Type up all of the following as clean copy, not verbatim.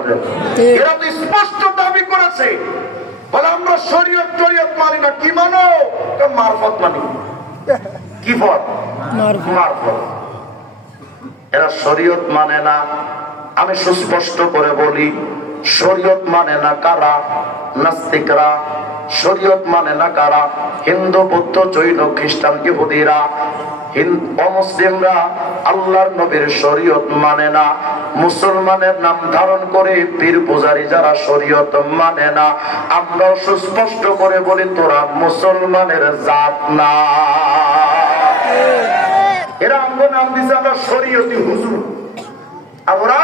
আপনাদের? এরা তো স্পষ্ট দাবি করেছে, বলে আমরা শরীয়ত শরীয়ত মানি না। কি মানো? মারফত মানি। কি পথ? মারফত। এরা শরীয়ত মানে না। আমি সুস্পষ্ট করে বলি, শরীয়ত মানে না কারা? নাস্তিকরা। শরীয়ত মানে না কারা? হিন্দু, বৌদ্ধ, জৈন, খ্রিস্টান, ইহুদিরা। অমুসলিমরা আল্লাহর নবীর শরীয়ত মানে না। মুসলমানের নাম ধারণ করে পীর পূজারী যারা শরীয়ত মানে না, আমরাও সুস্পষ্ট করে বলি তোরা মুসলমানের জাত না। এরা আমগো নাম দিছে আমরা শরীয়তি হুজুর, আর ওরা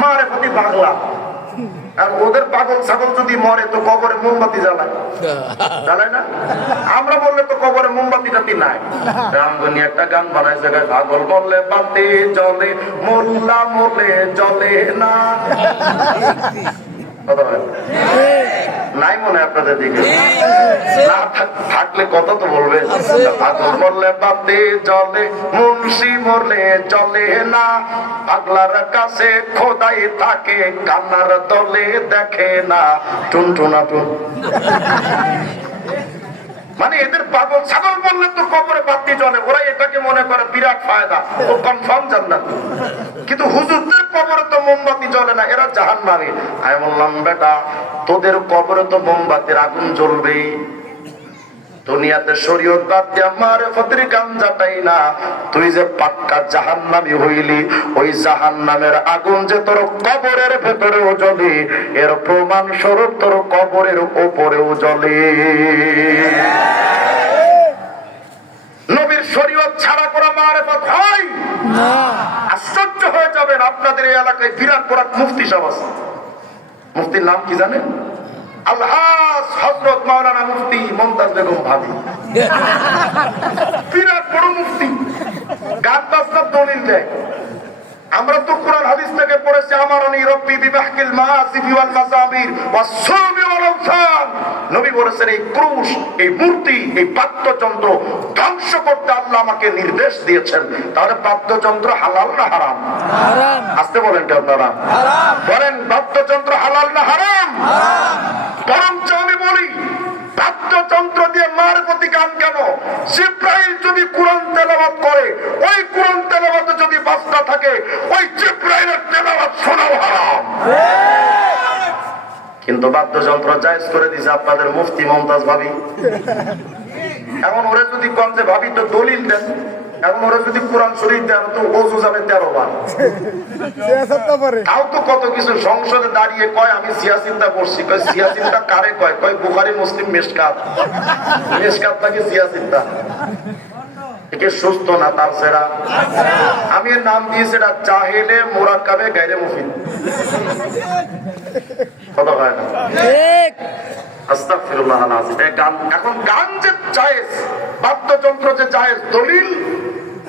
মারেফতি পাগলা। আর ওদের পাগল ছাগল যদি মরে তো কবরে মোমবাতি জ্বালায়, জ্বালায় না? আমরা বললে তো কবরে মোমবাতি টাতি নাই। রামগনি একটা গান বানাইছে, পাগল বললে বাতি জ্বলে, মোল্লা মরলে জ্বলে না। নাই মনে আপনাদের দিকে? না থাকলে কথা তো বলবে। পাগল মরলে বাতি জ্বলে, মুন্সি মরলে জ্বলে না। পাগলার কাছে খোদাই থাকে, কান্নার দলে দেখে না। টুনটুনা টুন। মানে এদের পাগল ছাগল বললে তো কবরে বাতি জ্বলে, ওরা এটাকে মনে করে বিরাট ফায়দা, ও কনফার্ম জান্নাত। কিন্তু হুজুরদের কবরে তো মোমবাতি জ্বলে না, এরা জাহান্নামী। আমি বললাম বেটা, তোদের কবরে তো মোমবাতির আগুন জ্বলবে। দুনিয়াতে শরীয়ত বাদ দিয়া মারেফতের গাঞ্জাটাই না, তুই যে পাক্কা জাহান্নামী হইলি, ওই জাহান্নামের আগুন যে তোর কবরের ভেতরেও জ্বলে, এর প্রমাণ স্বরূপ তোর কবরের উপরেও জ্বলে। নবীর শরীয়ত ছাড়া করা মারেফত হয় না। আশ্চর্য হয়ে যাবেন, আপনাদের এই এলাকায় বিরাট বড় মুফতি সাহেব আছে। মুফতির নাম কি জানেন? আলহাজ হযরত মাওলানা মুফতি মুমতাজ বেগম ভাবি। বিরাট বড় মুফতি, গান বাজনার দলিল দেয়। আমরা তো কোরআন হাদিস থেকে পড়েছি, আমারনি রব্বি বিমাহকিল মাআসিফি ওয়াল মাসাবির ওয়াস সুমি ওয়াল আওসান। নবী বলেছেন এই ক্রুশ, এই মূর্তি, এই বাদ্যযন্ত্র ধ্বংস করতে আল্লাহ আমাকে নির্দেশ দিয়েছেন। তাহলে বাদ্যযন্ত্র হালাল না হারাম? হারাম। আসতে বলেন কেন আপনারা? হারাম। বলেন বাদ্যযন্ত্র হালাল না হারাম? হারাম। বরঞ্চ আমি বলি, বাদ্যযন্ত্র দিয়ে মারফতি গান কেন? জিবরাইল যদি কোরআন তেলাওয়াত করে, ওই কোরআন তেলাওয়াতে যদি বাজনা থাকে, ওই জিবরাইলের তেলাওয়াত শোনাও হারাম। কিন্তু বাদ্যযন্ত্র জায়েজ করে দিয়েছে আপনাদের মুফতি মুমতাজ ভাবি। এখন ওরা যদি কোন যে ভাবি তো দলিল দেন, এখন ওরা যদি কোরআন শরীফ দেন তো ওযু যাবে 13 বার। তাও তো কত কিছু সংসদে দাঁড়িয়ে কয় আমি সিয়াসিনটা করছি। কয় সিয়াসিনটা কারে কয়? কয় বুখারী মুসলিম মিশকাত। মিশকাত নাকি সিয়াসিনটা? একে সুস্থ না তার সেরা। আমি এর নাম দিয়েছি এটা জাহেলে মুরাক্কাবে গায়রে মুফিদ। কথা হয় না? ঠিক। আস্তাগফিরুল্লাহ আল-আযীম। এই গান, এখন গান যে জায়েজ, বাদ্যযন্ত্র যে জায়েজ, দলিল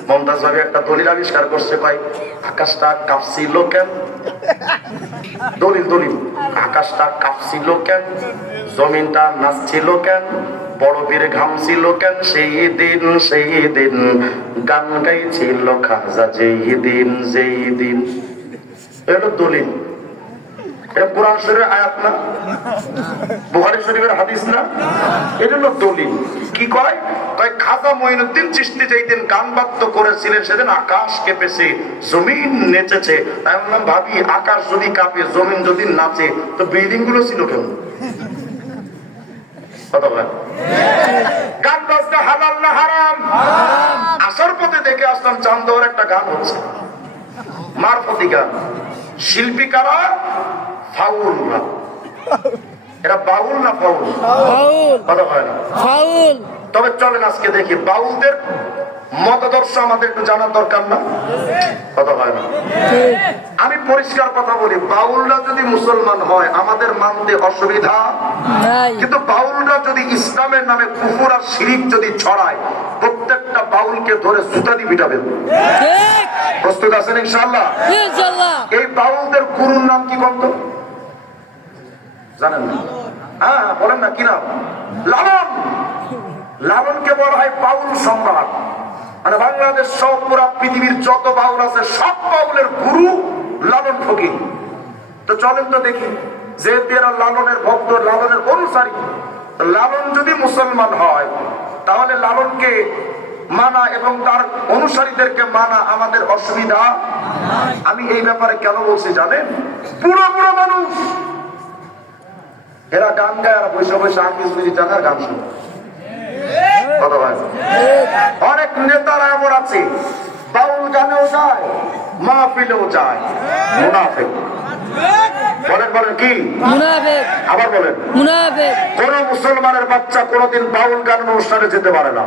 মুমতাজ ভাবে একটা দলিল আবিষ্কার করছে। ভাই আকাশটা কাঁপছিল কেন? দলিল দলিল। আকাশটা কাঁপছিল কেন? জমিনটা নাচছিল কেন? বড় পীর ঘামছিল কেন? সেই দিন গান গাইছিল খাজা যেই দিন। এটা দলিল। এটা কোরআন শরীফের আয়াত না, বুখারী শরীফের হাদিস না, এটা হলো দলিল। কি কয়? কয় খাজা মঈনুদ্দিন চিশতি যেই দিন গান বাদ্য করেছিলেন সেদিন আকাশ কেঁপেছে, জমিন নেচেছে। আমি বললাম ভাবি, আকাশ যদি কাঁপে, জমিন যদি নাচে, তো বিল্ডিং গুলো ছিল কেন? কথা বলেন। গান বাজনা হালাল না হারাম? আসার পথে দেখে আসলাম চান্দোয়ার একটা গান হচ্ছে, মারফতি গান। শিল্পী কারা? ফাউলরা। এরা বাউল না ফাউল? কথা হয় না। ফাউল। তবে চলেন আজকে দেখি বাউলদের মতাদর্শ আমাদের একটু জানার দরকার না? কথা হয় না। আমি পরিষ্কার কথা বলি, বাউলরা যদি মুসলমান হয় আমাদের মানতে অসুবিধা নাই, কিন্তু বাউলরা যদি ইসলামের নামে কুফর আর শিরক যদি ছড়ায়, প্রত্যেকটা বাউলকে ধরে জুতা দিয়ে পিটাবেন। প্রস্তুত আছেন ইনশাআল্লাহ? ইনশাআল্লাহ। এই বাউলদের গুরুর নাম কি বলতো জানেন না? হ্যাঁ বলেন না, কি নাম? লালন। লালনকে বলা হয় বাউল সম্রাট। মানে বাংলাদেশ সহ পুরা পৃথিবীর যত বাউল আছে সব বাউলের গুরু লালন ফকির। তো চলেন তো দেখি, যেহেতু এরা লালনের ভক্ত, লালনের অনুসারী, লালন যদি মুসলমান হয় তাহলে লালনকে মানা এবং তার অনুসারীদেরকে মানা আমাদের অসুবিধা। আমি এই ব্যাপারে কেন বলছি জানেন? বুড়ো বুড়ো মানুষ এরা গান গায়, আর বৈশা বৈশা আকিজমিরি জানার গান শুনে। কথা ভাই, অনেক নেতারা এমন আছে বাউল গানেও যায়, মাহফিলেও যায়, মুনাফিক। বলেন বলেন কি মুনাফিক? আবার বলেন মুনাফিক। কোন মুসলমানের বাচ্চা কোনদিন বাউল গান অনুষ্ঠানে যেতে পারে না।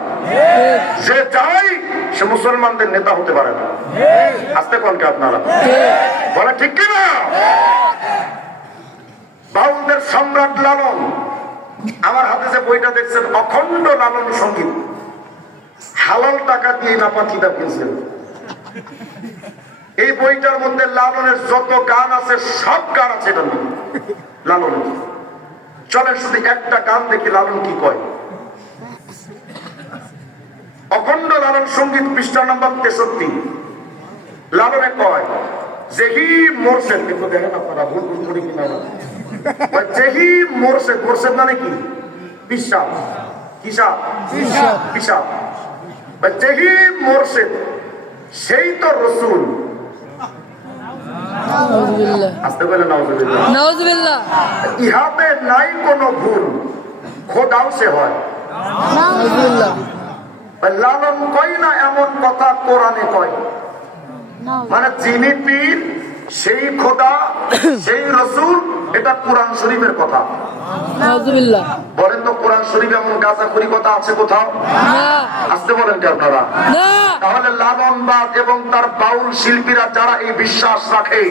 যে যায় সে মুসলমানদের নেতা হতে পারে না। আসতে কোনকে আপনারা বলেন ঠিক কিনা? বাউলদের সম্রাট লালন, আমার হাতে যে বইটা দেখছেন অখণ্ড লালন সঙ্গীত, হালাল টাকা দিয়ে নাপাঠিটা কিনছেন। এই বইটার মধ্যে লালনের যত গান আছে সব গান আছে এটা লালনের। চলে শুধু একটা গান দেখি লালন কি কয়। অখণ্ড লালন সঙ্গীত পৃষ্ঠা নম্বর 63। লালনে কয় যেহি মোরশেদ, কিন্তু দেখেন আপনারা ভুল ভুল করি কিনা, যেহি মোরশেদ, মোরশেদ মানে কি? পিসাব, কিসাব, পিসাব। যেহি মোরশেদ সেই তো রসুল। আসতে বলে নাউজুবিল্লাহ। ইহাতে নাই কোনো ভুল, খোদাও সে হয়। লালন কয় না এমন কথা কোরআনে কয়, মানে যিনি পীর সেই খোদা সেই রসুল, এটা কোরআন শরীফের কথা। বলেন তো কোরআন শরীফ এমন গাঁজাখুরি কথা আছে কোথাও? আসতে বলেন কি আপনারা? তাহলে লালনবাদ এবং তার বাউল শিল্পীরা যারা এই বিশ্বাস রাখে,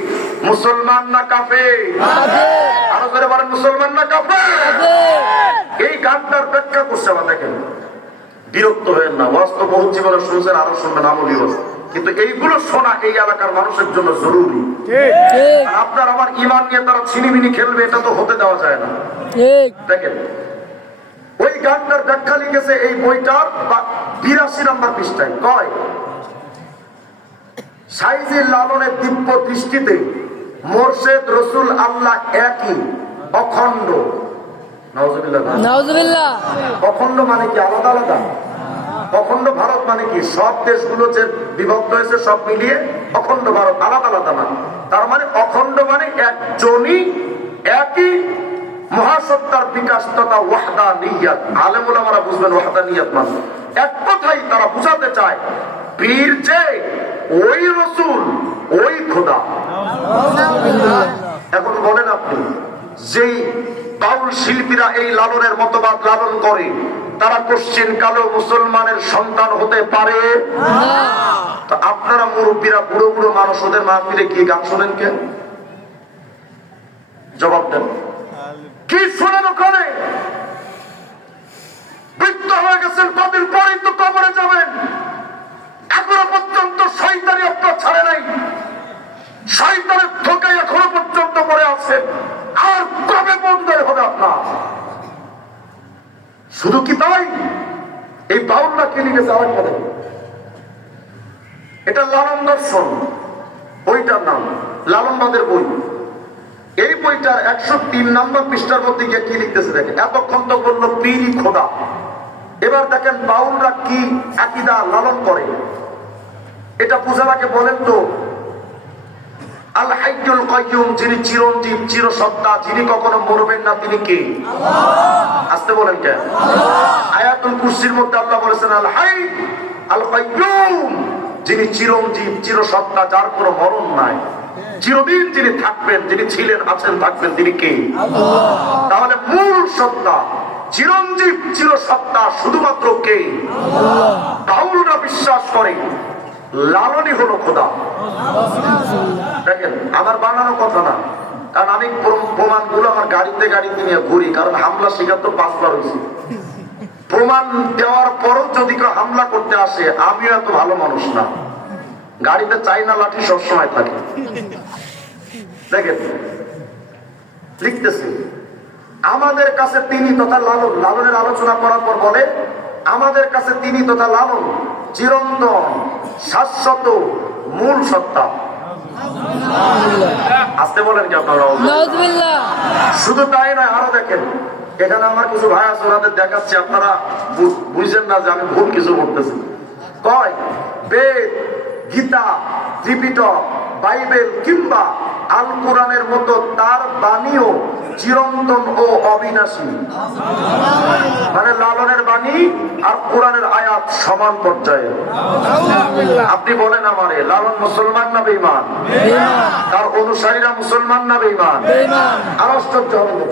মুসলমান না কাফের? আরো করে বলেন মুসলমান না কাফের? এই গানটার ব্যাখ্যা করছে আমার, দেখেন বিরক্ত হয়েন না, বাস্তব বহু জীবনে শুনছেন, আরো শুনবেন আমলি বলছে, কিন্তু এইগুলো শোনা এই এলাকার মানুষের জন্য জরুরি। আপনার আমার ইমান নিয়ে তারা ছিনিমিনি খেলবে, এটা তো হতে দেওয়া যায় না। দেখেন ওই গানটার ব্যাখ্যা লিখেছে এই বইটার 82 নম্বর পৃষ্ঠায়। কয় সাইজি লালনের দিব্য দৃষ্টিতে মোরশেদ রসুল আল্লাহ একই, অখণ্ড। নাউজুবিল্লাহ। অখণ্ড মানে কি? আলাদা আলাদা। অখণ্ড ভারত মানে কি? সব দেশগুলো যে বিভক্ত হয়েছে সব মিলিয়ে অখণ্ড ভারত, আলাদা আলাদা না। তার মানে অখণ্ড মানে একজনই, একই মহাসত্তার বিকাশ তথা ওয়াহদানিয়ত। আলেম ওলামারা বুঝবেন ওয়াহদানিয়ত মানে এক কথাই তারা বুঝাতে চায় পীর যে ওই রসুল, ওই খোদা। এখন বলেন আপনি, যেই বাউল শিল্পীরা এই লালনের মতবাদ লালন করে, তারা কোশ্চিন কালো মুসলমানের সন্তান হতে পারে? তো আপনারা মুরব্বীরা, বুড়ো বুড়ো মানুষ, ওদের মাহফিলে গিয়ে গান শোনেন কেন? জবাব দেন। কি শোনেন ওখানে? বৃদ্ধ হয়ে গেছেন, কদিন পরেই তো কবরে যাবেন, এখনো পর্যন্ত শয়তানি আপনার ছাড়ে নাই, শয়তানের ধোঁকায় এখনো পর্যন্ত পড়ে আছেন, আর কবে বন্ধ হবে আপনার? শুধু কি তাই? এই বাউলরা কে লিখেছে আরেকটা দেখুন, এটা লালন দর্শন, বইটার নাম লালনবাদের বই। এই বইটার 103 নম্বর পৃষ্ঠার মধ্যে গিয়ে কি লিখতেছে দেখেন। এতক্ষণ তো বললো পীরই খোদা, এবার দেখেন বাউলরা কি আকীদা লালন করে। এটা বুঝার আগে বলেন তো, আল হাইয়ুল কাইয়ুম, যিনি চিরঞ্জীব চিরসত্তা, যিনি কখনো মরবেন না, তিনি কে? আসতে বলেন কেন? আয়াতুল কুরসির মধ্যে আল্লাহ বলেছেন আল হাই আল কাইয়ুম, যিনি চিরঞ্জীব চিরসত্তা, যার কোনো মরণ নাই, চিরদিন যিনি থাকবেন, যিনি ছিলেন আছেন থাকবেন, তিনি কে? তাহলে মূল সত্তা চিরঞ্জীব চিরসত্তা শুধুমাত্র কে? বাউলরা বিশ্বাস করে লালনই হলো খোদা। দেখেন আমার বানানো কথা না, কারণ আমি প্রমাণগুলো আমার গাড়িতে নিয়ে ঘুরি, কারণ হামলা শিকার তো 5 বার হয়েছে। প্রমাণ দেওয়ার পরও যদি কেউ হামলা করতে আসে, আমিও এত ভালো মানুষ না, গাড়িতে চাইনা লাঠি সবসময় থাকে। দেখেন লিখতেছি, আমাদের কাছে তিনি তথা লালন, লালনের আলোচনা করার পর বলে আমাদের কাছে তিনি তথা লালন চিরন্তন শাশ্বত মূল সত্তা। আসতে বলেন কি আপনারা? শুধু তাই নয়, আরো দেখেন, এখানে আমার কিছু ভাই আছে, ওনাদের দেখাচ্ছে, আপনারা বুঝছেন না যে আমি ভুল কিছু করতেছি। কয় বেদ, গীতা, ত্রিপিটক, বাইবেল কিংবা আল কোরআনের মতো তার বাণীও চিরন্তন ও অবিনাশী। মানে লালনের বাণী আর কোরআনের আয়াত সমান পর্যায়ে। আপনি বলেন আমারে, লালন মুসলমান না বেঈমান? তার অনুসারীরা মুসলমান না বেঈমান? আর আশ্চর্য হবে,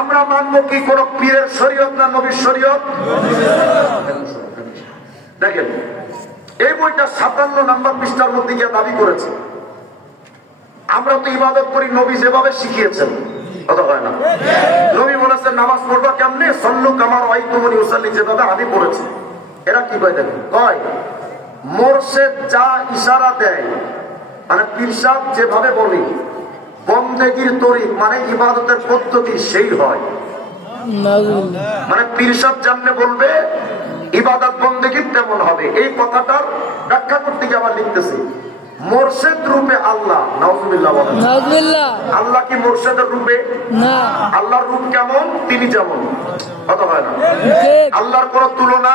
আমরা মানবো কি কোন পীরের শরীয়ত না নবীর শরীয়ত? দেখেন, এই বইটা 57 নম্বর পৃষ্ঠার মধ্যে গিয়ে দাবি করেছে আমরা তো ইবাদত করি নবী যেভাবে শিখিয়েছেন। কথা হয় না? নবী বলেছেন নামাজ পড়বা কেমনে, সল্লু কামা রাআইতুমুনি উসাল্লি, যেভাবে আমি পড়েছি। এরা কি কয় দেখেন, কয় মুর্শিদ যা ইশারা দেয়, মানে পীর সাহেব যেভাবে বলি, বন্দেগীর তরিক মানে ইবাদতের পদ্ধতি সেই হয়। মানে পীর সাহেব যেমনে বলবে ইবাদত বন্দেগী তেমন হবে। এই কথাটার ব্যাখ্যা করতে গিয়ে আবার লিখতেছি মুর্শিদ রূপে আল্লাহ। নাউজুবিল্লাহ বলেন। আল্লাহ কি মুর্শিদের রূপে? না। আল্লাহর রূপ কেমন? তিনি যেমন। কথা হয় না? আল্লাহর কোন তুলনা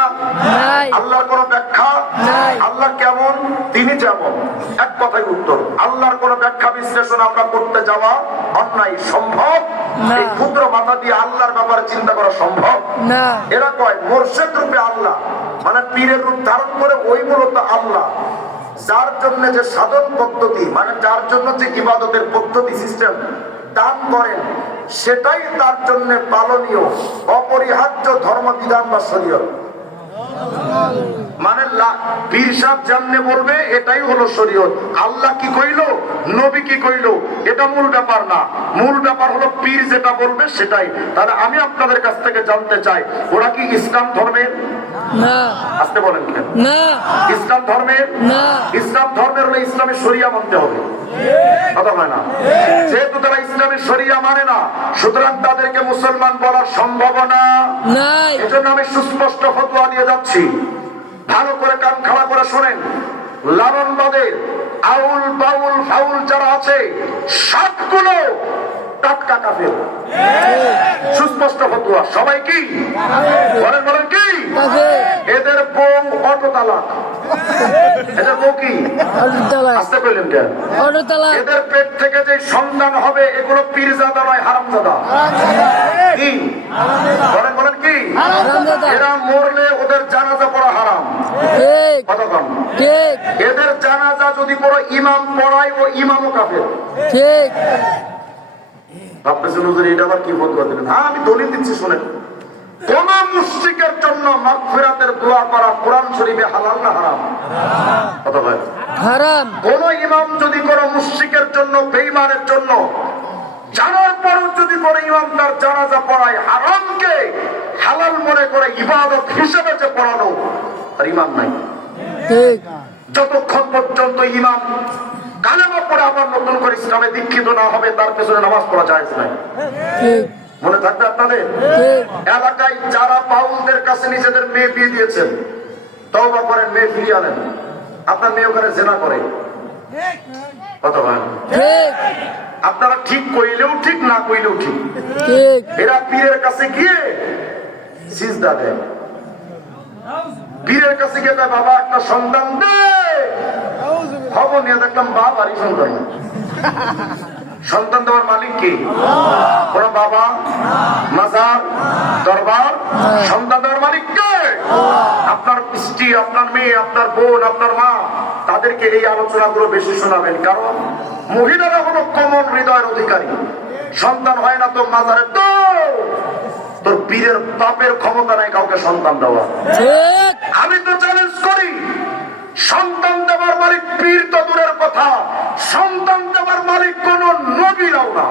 নাই, আল্লাহর কোন ব্যাখ্যা নাই। আল্লাহ কেমন? তিনি যেমন। এক কথায় উত্তর। আল্লাহর কোন ব্যাখ্যা বিশ্লেষণ আমরা করতে যাওয়া অন্যায়, সম্ভব এই ক্ষুদ্র মাথা দিয়ে আল্লাহর ব্যাপারে চিন্তা করা সম্ভব না। এরা কয় মুর্শিদ রূপে আল্লাহ, মানে পীরের রূপ ধারণ করে ওই মূলত আল্লাহ, যার জন্য যে সাধন পদ্ধতি, মানে যার জন্য যে ইবাদতের পদ্ধতি সিস্টেম দান করেন, সেটাই তার জন্য পালনীয় অপরিহার্য ধর্মবিধান বা শরীয়ত। মানে পীর সাহেব যেমনে বলবে এটাই হলো শরীয়ত। আল্লাহ কি কইলো, নবী কি কইলো, এটা মূল ব্যাপার না। মূল ব্যাপার হলো পীর যেটা বলবে সেটাই। তাহলে আমি আপনাদের কাছ থেকে জানতে চাই, ওরা কি ইসলাম ধর্মের? না। আসতে বলেন কেন? না। ইসলাম ধর্মের? না। ইসলাম ধর্মের হলে ইসলামের শরিয়া মানতে হবে। কথা হয় না? যেহেতু তারা ইসলামের শরিয়া মানে না, সুতরাং তাদেরকে মুসলমান বলার সম্ভাবনা নাই। এজন্য আমি সুস্পষ্ট ফতোয়া দিয়ে যাচ্ছি, ভালো করে কান খাড়া করে শোনেন। লালনবাদের আউল বাউল ফাউল যারা আছে সবগুলো টাটকা কাফের। সুস্পষ্ট ফতোয়া। সবাই কি বলেন? বলেন কি? এদের বউ অটো তালাক। এদের বউ কি? আসতে কইলেন কেন? এদের পেট থেকে যে সন্তান হবে এগুলো পীরজাদা নয়, হারামজাদা। কি বলেন? বলেন কি? এরা মরলে ওদের জানাজা পড়া হারাম। কথা কম। এদের জানাজা যদি কোনো ইমাম পড়ায়, ও ইমামও কাফের। ঠিক। ভাবতেছেন হুজুর এটা আবার কি ফতোয়া দিলেন? হ্যাঁ, আমি দলিল দিচ্ছি শুনেন। কোন মুশরিকের জন্য মাগফিরাতের দোয়া করা কোরআন শরীফে হালাল না হারাম? কথা বলেন। হারাম। কোন ইমাম যদি কোন মুশরিকের জন্য, বেঈমানের জন্য জানার পরও যদি কোন ইমাম তার জানাজা পড়ায়, হারামকে হালাল মনে করে ইবাদত হিসেবে যে পড়ানো, তার ইমান নাই। ঠিক। যতক্ষণ পর্যন্ত ইমাম কালেমা পড়ে আবার নতুন করে ইসলামে দীক্ষিত না হবে, তার পেছনে নামাজ পড়া জায়েজ নাই। মনে থাকবে আপনাদের? এলাকায় যারা বাউলদের কাছে নিজেদের মেয়ে বিয়ে দিয়েছেন, তওবা করেন, মেয়ে ফিরিয়ে আনেন। আপনার মেয়ে ওখানে জেনা করে। কথা বলেন। আপনারা ঠিক কইলেও ঠিক, না কইলেও ঠিক। এরা পীরের কাছে গিয়ে সিজদা দেয়। পীরের কাছে গিয়ে বাবা একটা সন্তান দে। খবর নিয়ে দেখলাম বাবারই সন্তান। সন্তান দেওয়ার মালিক কি? কোন বাবা, মাজার, দরবার? সন্তান দেওয়ার মালিক কে? আপনার স্ত্রী, আপনার মেয়ে, আপনার বোন, আপনার মা, তাদেরকে এই আলোচনাগুলো বেশি শোনাবেন। কারণ মহিলারা হলো কমন হৃদয়ের অধিকারী। সন্তান হয় না তো মাজারে তো তোর পীরের বাপের ক্ষমতা নাই কাউকে সন্তান দেওয়া। আমি তো চ্যালেঞ্জ করি, সন্তান দেওয়ার মালিক পীর তো দূরের কথা, সন্তান দেওয়ার মালিক কোন নবীরাও না।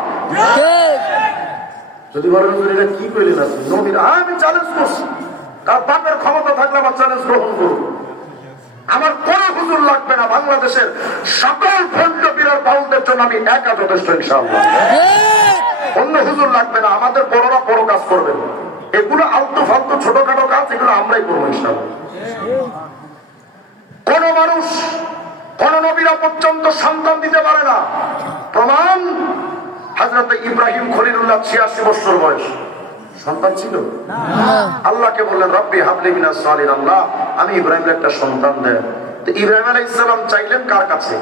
যদি বলেন এটা কি কইলেন আপনি, নবীরা? আমি চ্যালেঞ্জ করছি, কারণ বাপের ক্ষমতা থাকলে আমার চ্যালেঞ্জ গ্রহণ করুন। আমার কোন হুজুর লাগবে না। বাংলাদেশের সকল ভণ্ড পীরের বাউলদের জন্য আমি একা যথেষ্ট, ইনশাআল্লাহ। অন্য হুজুর লাগবে না। আমাদের বড়রা বড় কাজ করবেন। এগুলো আলতু ফালতু ছোটখাটো কাজ, এগুলো আমরাই করবো ইনশাআল্লাহ। কোন মানুষ কোন নবীরা পর্যন্ত সন্তান দিতে পারে না। প্রমাণ, হযরত ইব্রাহিম খলিলুল্লাহ 86 বছর বয়স, সন্তান ছিল না। আল্লাহকে বললেন রব্বি হাবলি মিনাস সালিহিন, আল্লাহ আমি ইব্রাহিমের একটা সন্তান দেন। তো ইব্রাহিম আলাইহিস সালাম চাইলেন কার কাছে?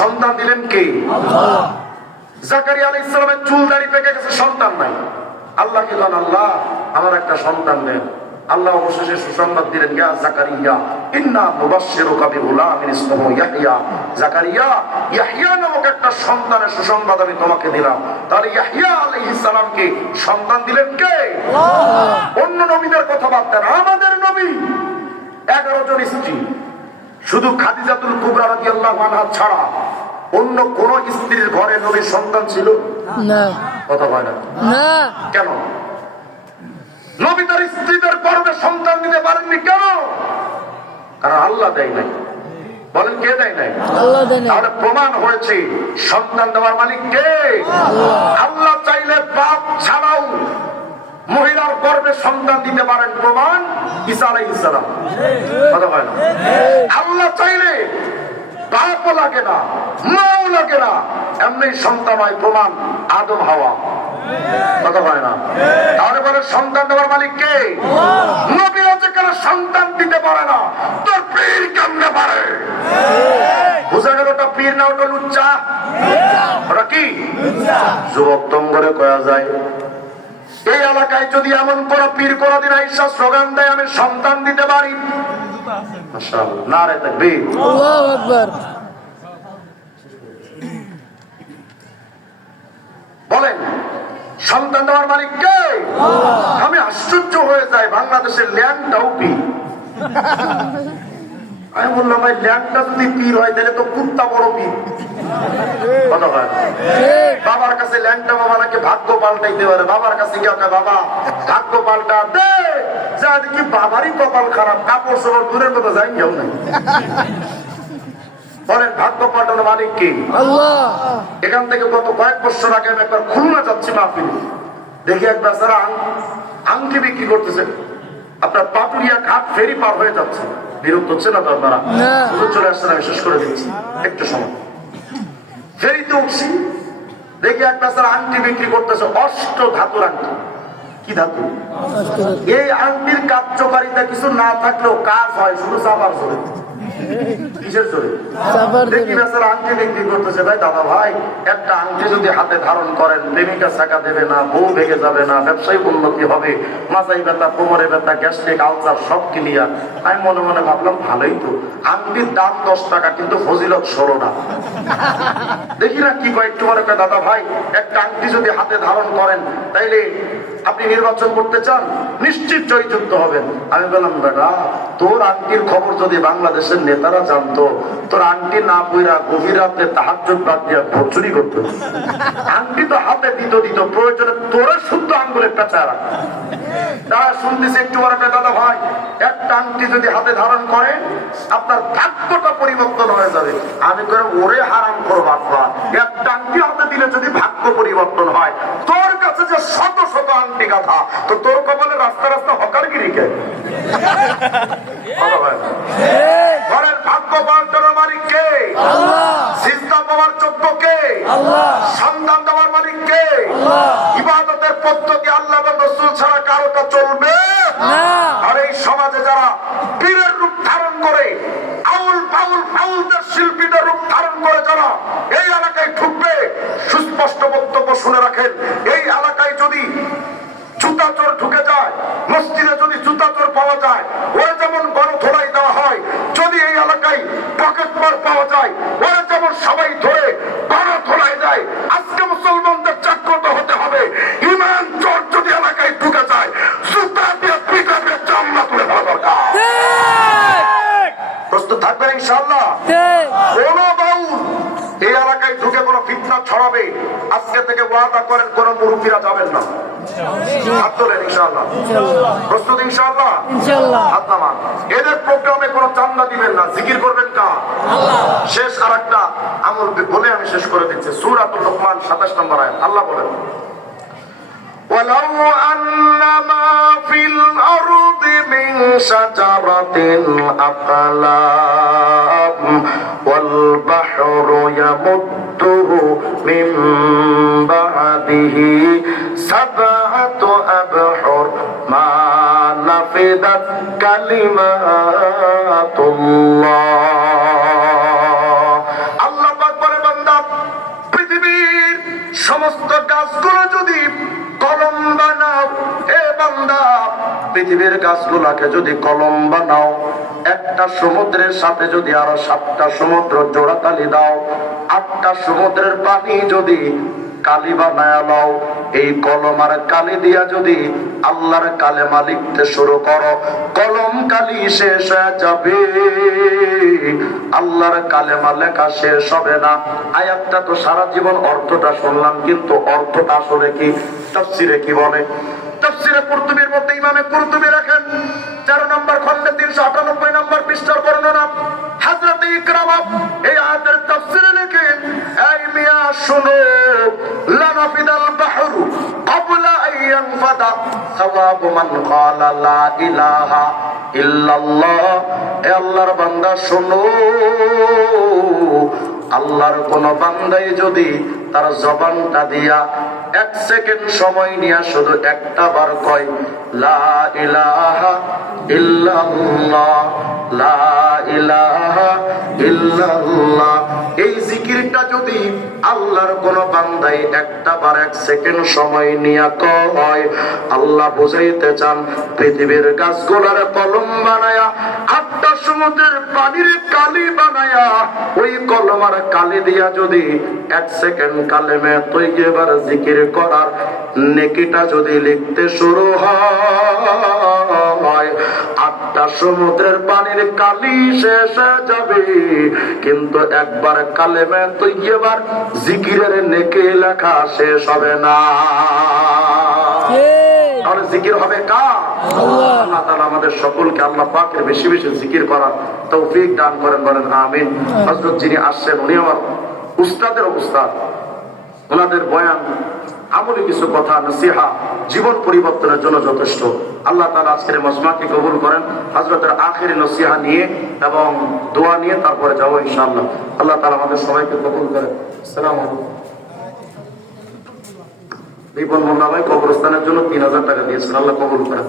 সন্তান দিলেন কে? আল্লাহ। জাকারিয়া আলাইহিস সালামের চুল দাড়ি পেকে গেছে, সন্তান নাই। আল্লাহকে বললেন আল্লাহ আমার একটা সন্তান দেন। আল্লাহ অবশেষে সুসংবাদ দিলেন, ইয়া জাকারিয়া ইন্না মুবাশশিরুকা বিগুলামিন ইসমুহু ইয়াহইয়া। জাকারিয়া, ইয়াহইয়া নামক একটা সন্তানের সুসংবাদ আমি তোমাকে দিলাম। তাহলে ইয়াহইয়া আলাইহিস সালামকে সন্তান দিলেন কে? আল্লাহ। অন্য নবীদের কথা বাদ দেন, আমাদের নবী 11 জন স্ত্রী, শুধু খাদিজাতুল কুবরা রাদিয়াল্লাহু আনহা ছাড়া অন্য কোন স্ত্রীর ঘরে নবীর সন্তান ছিল না। কথা বলে না কেন? নবী তার স্ত্রীদের গর্ভে সন্তান দিতে পারেননি কেন? কারণ আল্লাহ দেয় নাই। বলেন কে দেয় নাই? আল্লাহ দেয় নাই। তাহলে প্রমাণ হয়েছে সন্তান দেওয়ার মালিক কে? আল্লাহ চাইলে বাপ ছাড়াও মহিলার গর্ভে সন্তান দিতে পারেন, প্রমাণ ঈসা আলাইহিস সালাম। কথা বলে না। আল্লাহ চাইলে বাপও লাগে না, মাও লাগে না, এমনি সন্তান হয়, প্রমাণ আদম হাওয়া। কথা বলে না। তাহলে বলে সন্তান দেওয়ার মালিক কে? নবীরা যেখানে সন্তান দিতে পারে না, তোর পীর কেমনে পারে? বুঝা গেল ওটা পীর না, ওটা লুচ্চা। ওটা কি? যুবক তঙ্গরে কয়া যায়, এই এলাকায় যদি এমন কোন পীর কোনদিন আইসা স্লোগান দেয় আমি সন্তান দিতে পারি, মাশাআল্লাহ, নারে তাকবীর, আল্লাহু আকবার। বলেন সন্তান দেওয়ার মালিক কে? আমি আশ্চর্য হয়ে যাই, বাংলাদেশের ল্যাংটাও পীর। আমি বললাম ভাই ল্যাংটা যদি পীর হয় তাহলে তো কুত্তা বড় পীর। কথা হয়, বাবার কাছে ল্যাংটা বাবা নাকি ভাগ্য পাল্টাইতে পারে। বাবার কাছে গিয়ে বাবা ভাগ্য পাল্টা দে, যা দেখি বাবারই কপাল খারাপ, কাপড় চোপড় দূরের কথা যাই কেউ নাই। বলেন ভাগ্য পাল্টানোর মালিক কি? আল্লাহ। এখান থেকে গত কয়েক বছর আগে আমি একবার খুলনা যাচ্ছি মাহফিলে, দেখি এক বেচারা আংটি বিক্রি করতেছে, আপনার পাটুরিয়া ঘাট ফেরি পার হয়ে যাচ্ছে। বিরক্ত হচ্ছে না তো আপনারা? চলে আসছেন, আমি শেষ করে দিচ্ছি একটু সময়। ফেরিতে উঠছি, দেখি এক বেচারা আংটি বিক্রি করতেছে, অষ্ট ধাতুর আংটি। কি ধাতু? এই আংটির কার্যকারিতা কিছু না থাকলেও কাজ হয় শুধু চাপার জোরে। কিসের জোরে? দেখি বেচারা আংটি বিক্রি করতেছে। ভাই দাদা ভাই, একটা আংটি যদি হাতে ধারণ করেন, প্রেমিকা ছাকা দেবে না, বউ ভেঙে যাবে না, ব্যবসায়িক উন্নতি হবে, মাথায় ব্যথা, কোমরে ব্যথা, গ্যাস্ট্রিক আলসার সব ক্লিয়ার। আমি মনে মনে ভাবলাম ভালোই তো, আংটির দাম 10 টাকা কিন্তু ফজিলত 16 না। দেখি না কি কয়, একটু পরে কয় দাদা ভাই একটা আংটি যদি হাতে ধারণ করেন তাইলে আপনি নির্বাচন করতে চান, নিশ্চিত জয়যুক্ত হবেন। আমি বললাম বেটা, তোর আংটির খবর যদি বাংলাদেশের নেতারা জানতো, তোর আংটি না পইরা গভীর রাতে তাহাজ্জুদ বাদ দিয়া ভোট চুরি করতো। আংটি তো হাতে দিত প্রয়োজনে তোরা শুদ্ধ আঙ্গুলে পেঁচা রাখ। তারা শুনতেছে একটু বড় দাদা ভাই একটা আংটি যদি হাতে ধারণ করেন আপনার ভাগ্যটা পরিবর্তন হয়ে যাবে। আমি করে ওরে হারাম করো বাবা, একটা আংটি হাতে দিলে যদি ভাগ্য পরিবর্তন হয়, তোর কাছে যে শত শত আংটি গাথা, তো তোর কপালে রাস্তা রাস্তা হকারগিরি কে? ঘরের ভাগ্য পাল্টানোর মালিক কে? আল্লাহ। সিজদা পাওয়ার যোগ্য কে? আল্লাহ। সন্তান দেওয়ার মালিক কে? আল্লাহ। ইবাদতের পদ্ধতি আল্লাহ এবং রাসূল ছাড়া কারোটা চলবে না। আর এই সমাজে যারা পীরের রূপ ধারণ করে, আউল ফাউল ফাউলদের শিল্পীদের রূপ ধারণ করে যারা এই এলাকায় ঢুকবে, সুস্পষ্ট বক্তব্য শুনে রাখেন, এই এলাকায় যদি জুতা চোর ঢুকে যায়, মসজিদে যদি জুতা চোর পাওয়া যায়, ওরা যেমন গণধোলাই দেওয়া হয়, যদি এই এলাকায় পকেট মার পাওয়া যায়, ওরা যেমন সবাই ধরে গণধোলাই দেয়, আজকে মুসলমানদের জাগ্রত হতে হবে। ইমান চোর যদি এলাকায় ঢুকে যায়, জুতা দিয়ে পিটাবে, চামড়া তুলে ফেলা দরকার। প্রস্তুত থাকবেন ইনশাআল্লাহ? কোন বাউল এই এলাকায় ঢুকে কোন ফিতনা ছড়াবে, আজকে থেকে ওয়াদা করেন কোন মুরব্বীরা যাবেন না। হাত তোলেন ইনশাআল্লাহ। প্রস্তুত ইনশাআল্লাহ? হাত নামান। এদের প্রোগ্রামে কোনো চান্দা দিবেন না, জিকির করবেন কার? আল্লাহ। শেষ আরেকটা আমল বলে আমি শেষ করে দিচ্ছি। সূরাতুল লুকমান 27 নম্বর আয়াত, আল্লাহ বলেন ওয়ালাউ আন্নামা ফিল আরদি মিন শাজারাতিন আকলাম والبحر يمده من بعده سبعة أبحر ما نفدت كلمات الله আল্লাহ পাক বলে বান্দা পৃথিবীর সমস্ত গাছগুলো যদি কলম বানাও, হে বান্দা পৃথিবীর গাছগুলোকে যদি কলম বানাও, একটা সমুদ্রের সাথে যদি আরো 7টা সমুদ্র জোড়াতালি দাও, 8টা সমুদ্রের পানি যদি কালি বানায় লও, এই কলম আর কালি দিয়া যদি আল্লাহর কালেমা লিখতে শুরু করো, কলম কালি শেষ হয়ে যাবে, আল্লাহর কালেমা লেখা শেষ হবে না। আয়াতটা তো সারা জীবন অর্থটা শুনলাম, কিন্তু অর্থটা আসলে কি? তাফসীরে কি বলে? তাফসীরে কুরতুবীর মধ্যে ইমামে কুরতুবী রাখেন 4 নম্বর খণ্ডে 398 নম্বর পৃষ্ঠার বর্ণনা। হযরত ইকরামা এই আয়াতের তাফসীরে লেখেন, এই মিয়া শুনো, লানাফিদাল বাহরু ক্বাবলা আন ইয়ানফাদা সাওয়াবু মান ক্বালা লা ইলাহা ইল্লাল্লাহ। এ আল্লাহর বান্দা শোনো, আল্লাহর কোন বান্দাই যদি তার জবানটা দিয়া 1 সেকেন্ড সময় নিয়ে শুধু একটা বার কয় লা ইলাহা ইল্লাল্লাহ, লা ইলাহা ইল্লাল্লাহ, এই জিকিরটা যদি আল্লাহর কোন বান্দাই একটা বার 1 সেকেন্ড সময় নিয়ে কয়, আল্লাহ বুঝাইতে চান পৃথিবীর গাছগুলার কলম বানায়া, 8টা সমুদ্রের পানির কালি বানায়া, ওই কলম আর কালি দিয়া যদি 1 সেকেন্ড কালেমে তৈয়বার জিকির করার নেকিটা যদি লিখতে শুরু হয়, 8টা সমুদ্রের পানির কালি শেষ হয়ে যাবে, কিন্তু একবার কালেমে তৈয়বার জিকিরের নেকি লেখা শেষ হবে না। তাহলে জিকির হবে কার? আল্লাহ তাআলা আমাদের সকলকে আল্লাহ পাকের বেশি বেশি জিকির করার তৌফিক দান করেন, বলেন আমিন। হযরত যিনি আসছেন উনি আমার উস্তাদের উস্তাদ, ওনাদের বয়ান আমলি কিছু কথা নসিহা জীবন পরিবর্তনের জন্য যথেষ্ট। আল্লাহ তাআলা আজকের মজমাকে কবুল করেন। হযরতের আখিরি নসিহা নিয়ে এবং দোয়া নিয়ে তারপরে যাবো ইনশাআল্লাহ। আল্লাহ তাআলা আমাদের সবাইকে কবুল করেন। আসসালামু আলাইকুম। রিপন মোল্লা ভাই কবরস্থানের জন্য 3000 টাকা দিয়েছেন, আল্লাহ কবুল করেন।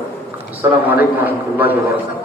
আসসালামু আলাইকুম ওয়া রাহমাতুল্লাহি ওয়া বারাকাতুহু।